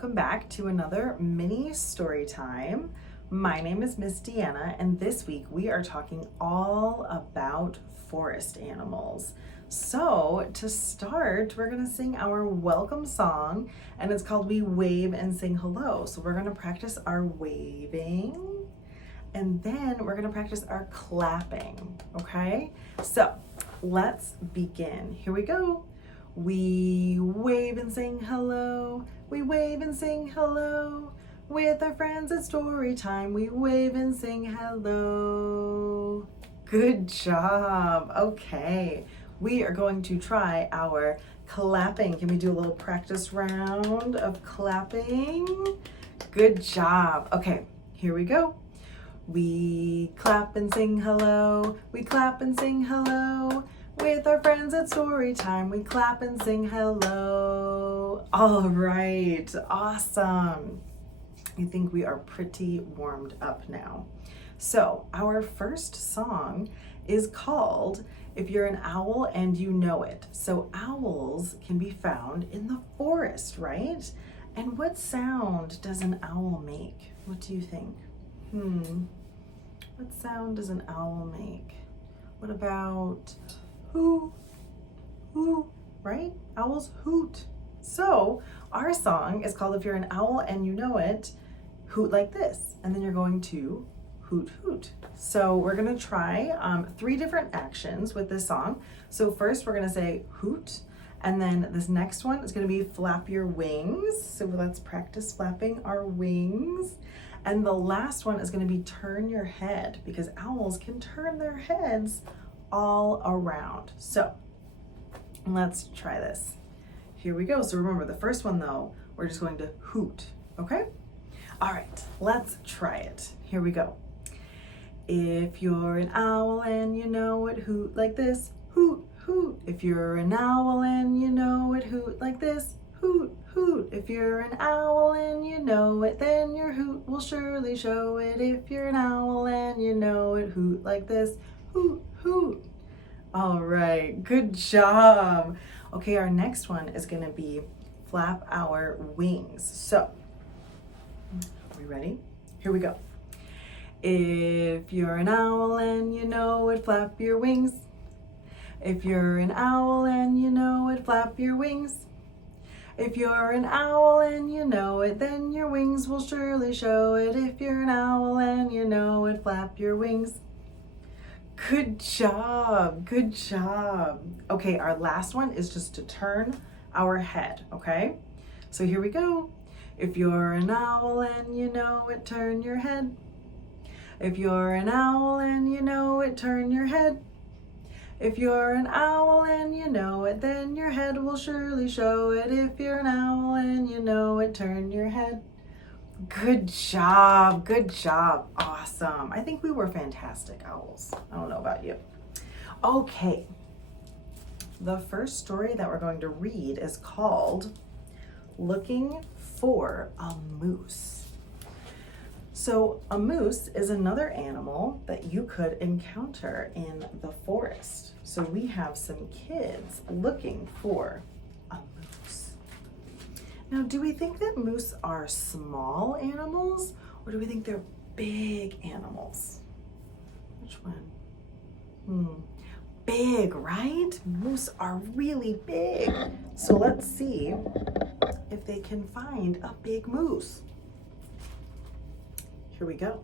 welcome back to another mini story time. My name is Miss Deanna, and this week we are talking all about forest animals. So to start, we're going to sing our welcome song, and it's called We Wave and Sing Hello. So we're going to practice our waving, and then we're going to practice our clapping, okay? So let's begin. Here we go. We wave and sing hello, we wave and sing hello. With our friends at Storytime, we wave and sing hello. Good job. Okay, we are going to try our clapping. Can we do a little practice round of clapping? Good job. Okay, here we go. We clap and sing hello, we clap and sing hello. With our friends at Storytime, we clap and sing hello. All right, awesome. I think we are pretty warmed up now. So our first song is called If You're an Owl and You Know It. So owls can be found in the forest, right? And what sound does an owl make? What do you think? What sound does an owl make? What about hoo, hoo, right? Owls hoot. So our song is called If You're an Owl and You Know It, hoot like this. And then you're going to hoot, hoot. So we're gonna try 3 different actions with this song. So first we're gonna say hoot, and then this next one is gonna be flap your wings. So let's practice flapping our wings. And the last one is gonna be turn your head, because owls can turn their heads all around. So let's try this. Here we go. So remember, the first one though, we're just going to hoot, okay? All right, let's try it. Here we go. If you're an owl and you know it, hoot like this, hoot, hoot. If you're an owl and you know it, hoot like this, hoot, hoot. If you're an owl and you know it, then your hoot will surely show it. If you're an owl and you know it, hoot like this, hoot, hoot. All right, good job. Okay, our next one is gonna be flap our wings. So, are we ready? Here we go. If you're an owl and you know it, flap your wings. If you're an owl and you know it, flap your wings. If you're an owl and you know it, then your wings will surely show it. If you're an owl and you know it, flap your wings. Good job, good job. Okay, our last one is just to turn our head, okay? So here we go. If you're an owl and you know it, turn your head. If you're an owl and you know it, turn your head. If you're an owl and you know it, then your head will surely show it. If you're an owl and you know it, turn your head. Good job, good job. Awesome. I think we were fantastic owls. I don't know about you. Okay. The first story that we're going to read is called Looking for a Moose. So a moose is another animal that you could encounter in the forest. So we have some kids looking for a moose. Now, do we think that moose are small animals, or do we think they're big animals? Which one? Big, right? Moose are really big. So let's see if they can find a big moose. Here we go.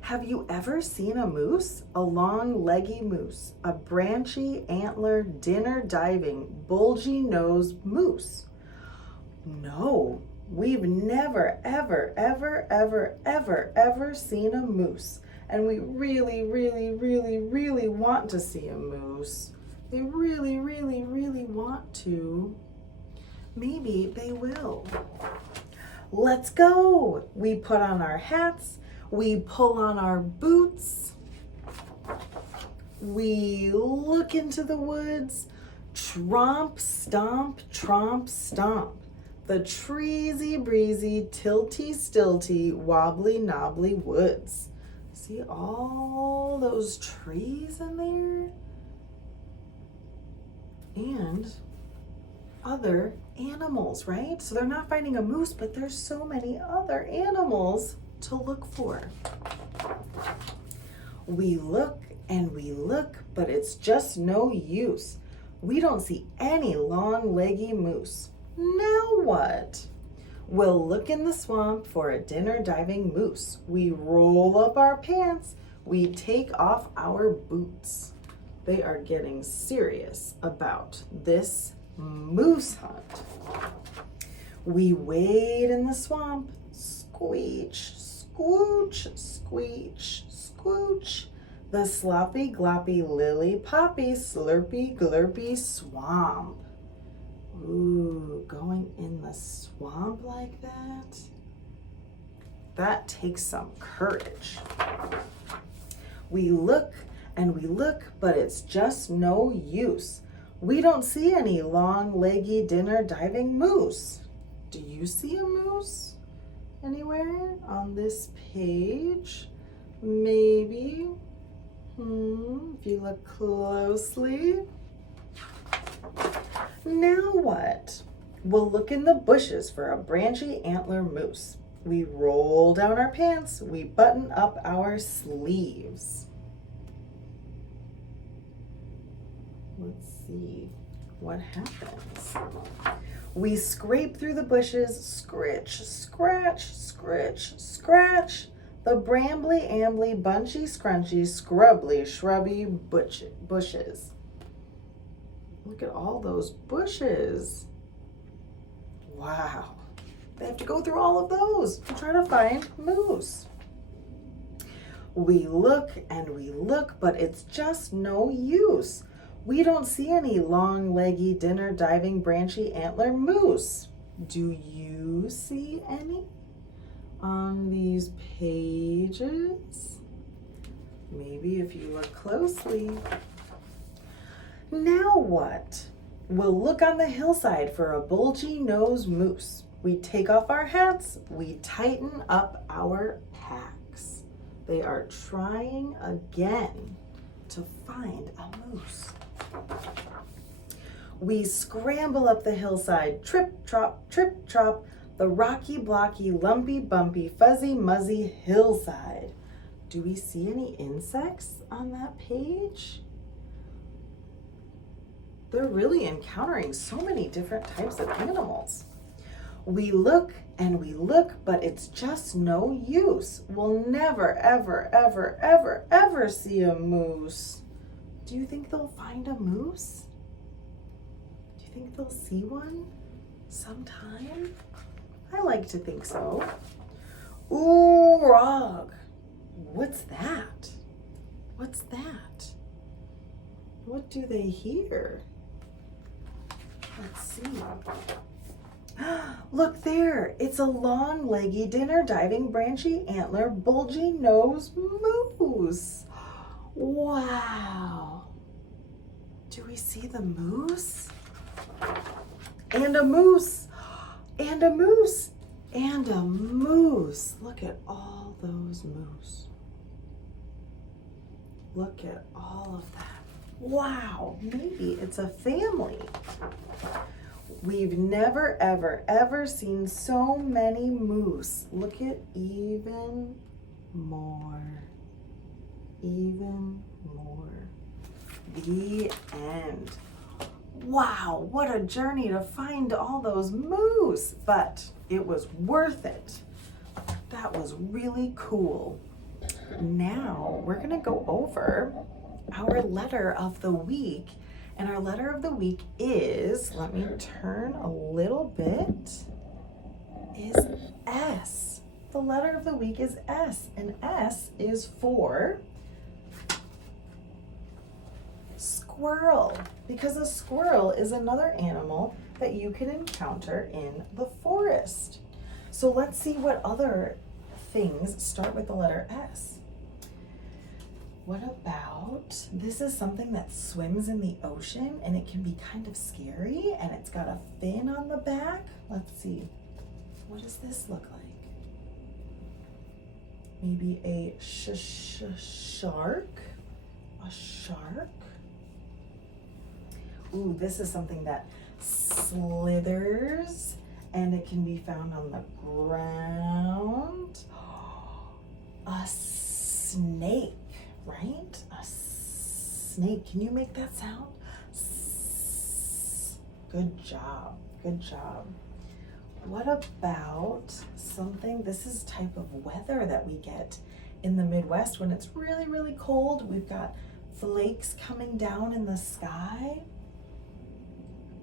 Have you ever seen a moose? A long, leggy moose, a branchy, antler, dinner diving, bulgy nosed moose. No, we've never, ever, ever, ever, ever, ever seen a moose. And we really, really, really, really want to see a moose. They really, really, really want to. Maybe they will. Let's go. We put on our hats. We pull on our boots. We look into the woods. Tromp, stomp, tromp, stomp. The treesy, breezy, tilty, stilty, wobbly, knobbly woods. See all those trees in there? And other animals, right? So they're not finding a moose, but there's so many other animals to look for. We look and we look, but it's just no use. We don't see any long leggy moose. Now what? We'll look in the swamp for a dinner diving moose. We roll up our pants. We take off our boots. They are getting serious about this moose hunt. We wade in the swamp. Squeech, squooch, squeech, squooch. The sloppy, gloppy, lily, poppy, slurpy, glurpy swamp. Ooh, going in the swamp like that? That takes some courage. We look and we look, but it's just no use. We don't see any long, leggy, dinner diving moose. Do you see a moose anywhere on this page? Maybe. If you look closely. Now what? We'll look in the bushes for a branchy antler moose. We roll down our pants. We button up our sleeves. Let's see what happens. We scrape through the bushes, scritch, scratch, scritch, scratch. The brambly, ambly, bunchy, scrunchy, scrubbly, shrubby bushes. Look at all those bushes. Wow. They have to go through all of those to try to find moose. We look and we look, but it's just no use. We don't see any long, leggy, dinner diving, branchy antler moose. Do you see any on these pages? Maybe if you look closely. Now what? We'll look on the hillside for a bulgy nose moose. We take off our hats. We tighten up our packs. They are trying again to find a moose. We scramble up the hillside, trip, trop, the rocky, blocky, lumpy, bumpy, fuzzy, muzzy hillside. Do we see any insects on that page? They're really encountering so many different types of animals. We look and we look, but it's just no use. We'll never, ever, ever, ever, ever see a moose. Do you think they'll find a moose? Do you think they'll see one sometime? I like to think so. Ooh, rog. What's that? What's that? What do they hear? Let's see. Look there. It's a long, leggy, dinner diving, branchy antler, bulgy nose moose. Wow. Do we see the moose? And a moose. And a moose. And a moose. Look at all those moose. Look at all of that. Wow, maybe it's a family. We've never, ever, ever seen so many moose. Look at even more. Even more. The end. Wow, what a journey to find all those moose, but it was worth it. That was really cool. Now we're gonna go over our letter of the week. And our letter of the week is, let me turn a little bit, is S. The letter of the week is S, and S is for squirrel, because a squirrel is another animal that you can encounter in the forest. So let's see what other things start with the letter S. What about, this is something that swims in the ocean and it can be kind of scary and it's got a fin on the back. Let's see, what does this look like? Maybe a shark? A shark? Ooh, this is something that slithers, and it can be found on the ground. A snake, right? A snake. Can you make that sound? Good job. Good job. What about something, this is type of weather that we get in the Midwest when it's really, really cold. We've got flakes coming down in the sky.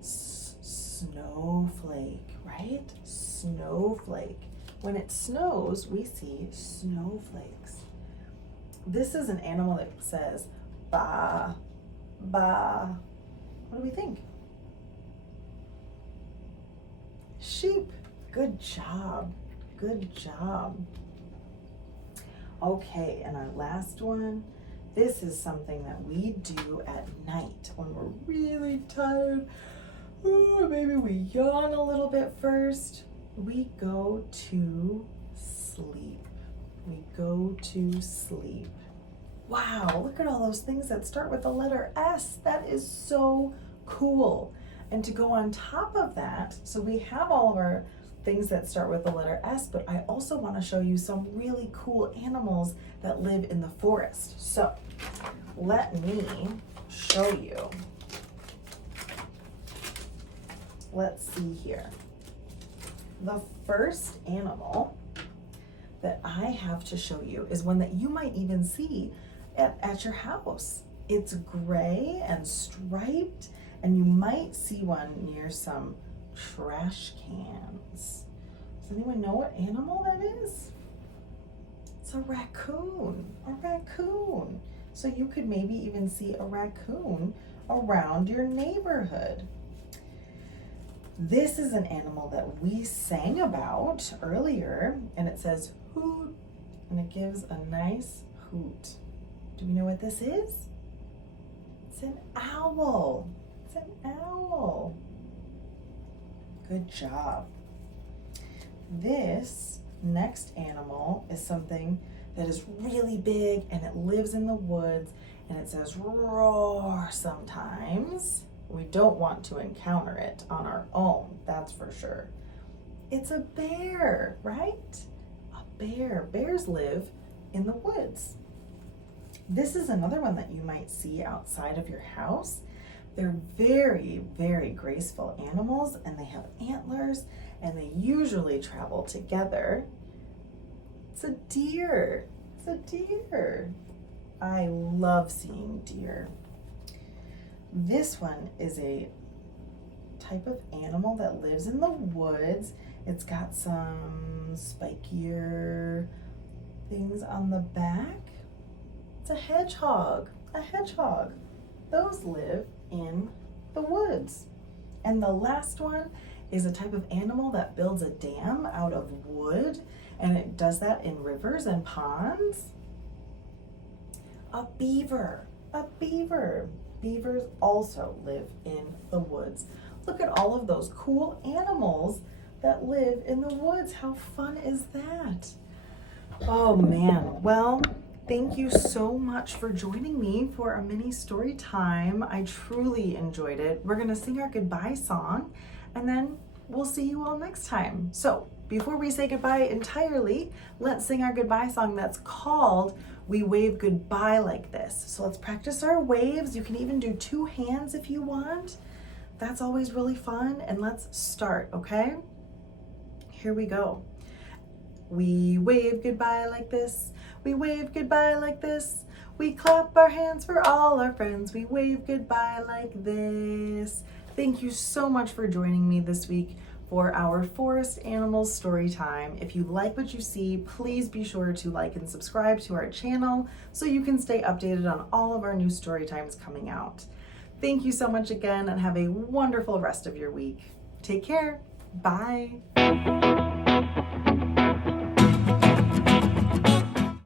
Snowflake, right? Snowflake. When it snows, we see snowflakes. This is an animal that says ba, ba. What do we think? Sheep. Good job. Good job. Okay, and our last one. This is something that we do at night when we're really tired. Ooh, maybe we yawn a little bit first. We go to sleep. We go to sleep. Wow, look at all those things that start with the letter S. That is so cool. And to go on top of that, so we have all of our things that start with the letter S, but I also want to show you some really cool animals that live in the forest. So let me show you. Let's see here. The first animal that I have to show you is one that you might even see at your house. It's gray and striped, and you might see one near some trash cans. Does anyone know what animal that is? It's a raccoon, a raccoon. So you could maybe even see a raccoon around your neighborhood. This is an animal that we sang about earlier, and it says hoot, and it gives a nice hoot. Do we know what this is? It's an owl. It's an owl. Good job. This next animal is something that is really big, and it lives in the woods, and it says roar sometimes. We don't want to encounter it on our own, that's for sure. It's a bear, right? A bear. Bears live in the woods. This is another one that you might see outside of your house. They're very, very graceful animals, and they have antlers, and they usually travel together. It's a deer. It's a deer. I love seeing deer. This one is a type of animal that lives in the woods. It's got some spikier things on the back. It's a hedgehog, a hedgehog. Those live in the woods. And the last one is a type of animal that builds a dam out of wood, and it does that in rivers and ponds. A beaver, a beaver. Beavers also live in the woods. Look at all of those cool animals that live in the woods. How fun is that? Oh man, well, thank you so much for joining me for a mini story time. I truly enjoyed it. We're gonna sing our goodbye song, and then we'll see you all next time. So before we say goodbye entirely, let's sing our goodbye song that's called We Wave Goodbye Like This. So let's practice our waves. You can even do two hands if you want. That's always really fun. And let's start, okay? Here we go. We wave goodbye like this. We wave goodbye like this. We clap our hands for all our friends. We wave goodbye like this. Thank you so much for joining me this week for our Forest Animals story time. If you like what you see, please be sure to like and subscribe to our channel so you can stay updated on all of our new story times coming out. Thank you so much again, and have a wonderful rest of your week. Take care. Bye.